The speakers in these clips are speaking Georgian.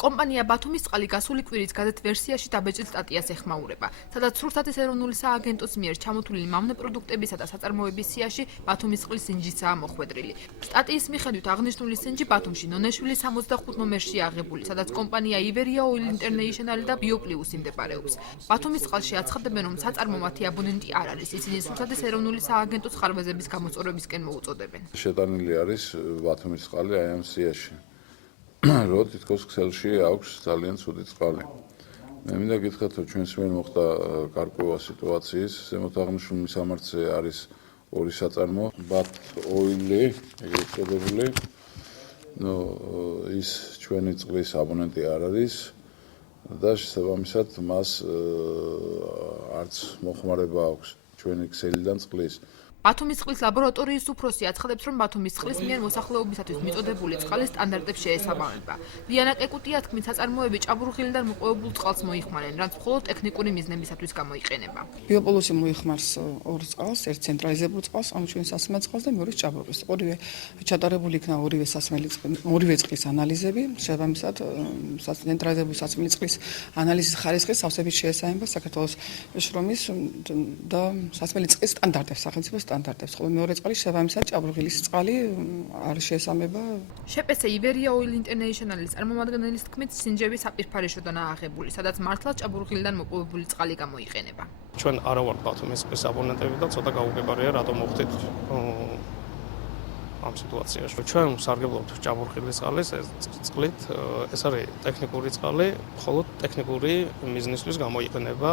კომპანია ბათუმის წყალი გასული კვირის გაზეთ ვერსიაში დაბეჭდილ სტატიას ეხმაურება, სადაც რუსეთის ეროვნული სააგენტოს მიერ ჩამოთვლილი მავნე პროდუქტებისა და საწარმოების სიაში ბათუმის წყლის სინჯისაა მოხვედრილი. სტატიის მიხედვით აღნიშნული სინჯი ბათუმში ნონეშვილის 65 ნომერშია აღებული, სადაც კომპანია Iberia Oil International და BioPlus მდებარეობს. ბათუმის წყალში აცხადებენ, რომ საწარმო მათი აბონენტი არ არის, ისინი რუსეთის ეროვნული სააგენტოს ხარვეზების გამოწვევებისკენ მოუწოდებენ. შეტანილი არის ბათუმის წყალი აი ამ სიაში. რო თითქოს ქსელში აქვს ძალიან ცუდი წყალი. მე მინდა გითხრათ, რომ ჩვენს მიერ მოხდა გარკვევა სიტუაციის, ზემოთ აღნიშნული სამართზე არის ორი საწარმო, BAT Oil-ი, ეგრეთ წოდებული. ის ჩვენი წყლის აბონენტი არ არის და შესაბამისად მას არც მოხმარება აქვს ჩვენი ქსელიდან წყლის. ბათუმის წყლის ლაბორატორიის უფროსი აცხადებს, რომ ბათუმის წყლის მიერ მოსახლეობისათვის მიწოდებული წყალი სტანდარტებს შეესაბამება. ლიანა კეკუტია თქმით, საწარმოები ჭაბურღილიდან მოყვებულ წყალს მოიხმარენ, რაც მხოლოდ ტექნიკური მიზნებისათვის გამოიყენება. BioPlus-ი მოიხმარს ორ წყალს, ერთ ცენტრალიზებულ წყალს, ამ ჩვენ სასმელ წყალს და მეორე ჭაბურღილს. ორივე ჩატარებული იქნა ორივე წყლის ანალიზები, შესაბამისად ცენტრალიზებული სასმელი წყლის ანალიზის ხარისხი სავსებით შეესაბამება საქართველოს შრომის და სასმელი წყლის სტანდარტებს, სახელმწიფო სტანდარტებს, ხოლო მეორე წყალი შესაბამისად ჭაბურღილის წყალი არ შეესაბამება. შეპესე Iberia Oil International-ის წარმომადგენლის თქმით, სინჯები საპირფარეშოდანაა აღებული, სადაც მართლაც ჭაბურღილიდან მოყვებული წყალი გამოიყენება. ჩვენ არა ვართ ბათუმის წყლის აბონენტები და ცოტა გაუგებარია, რატომ მოხდით ამ სიტუაციაში. ჩვენ სარგებლობთ ჭაბურღილის წყლის წყლით, ეს არის ტექნიკური წყალი, მხოლოდ ტექნიკური მიზნისთვის გამოიყენება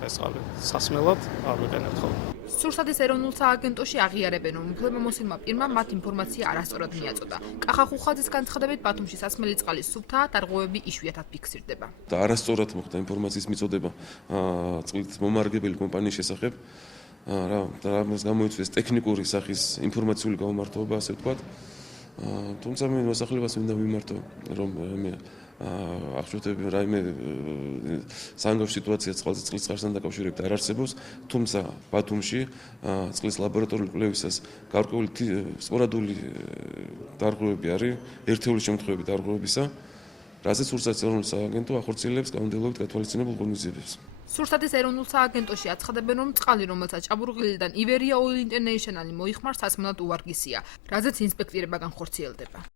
ეს წყალი. სასმელად არ ვიყენებთ ხოლმე. რუსეთის ეროვნულ სააგენტოში აღიარებენ, რომ უფლებამოსილმა პირმა მათ ინფორმაცია არასწორად მიაწოდა. კახა ხუხაძის განცხადებით, ბათუმში სასმელი წყალის სუფთაა, დარღვევები იშვიათად ფიქსირდება. და არასწორად მოხდა ინფორმაციის მიწოდება წყლით მომარაგებელი კომპანიის შესახებ. რამაც გამოიწვიეს ტექნიკური სახის ინფორმაციული გამომართობა, ასე ვთქვათ. თუმცა მე მოსახლეობას მინდა მიმართო, რომ მე აღშფოთები რაიმე სანგავში სიტუაცია წყლის წყარსთან დაკავშირებით არ არსებობს, თუმცა ბათუმში წყლის ლაბორატორიული კვლევისას გარკვეული სპორადული დარღვევები არის, ერთეული შემთხვევები დარღვევებისა, რაზეც რუსეთის ეროვნული სააგენტო ახორციელებს კანონმდებლობით გათვალისწინებულ ღონისძიებებს. რუსეთის ეროვნულ სააგენტოში აცხადებენ, რომ წყალი, რომელსაც ჭაბურღილიდან Iberia Oil International მოიხმარს, სასმელად უვარგისია, რაზეც ინსპექტირება განხორციელდება.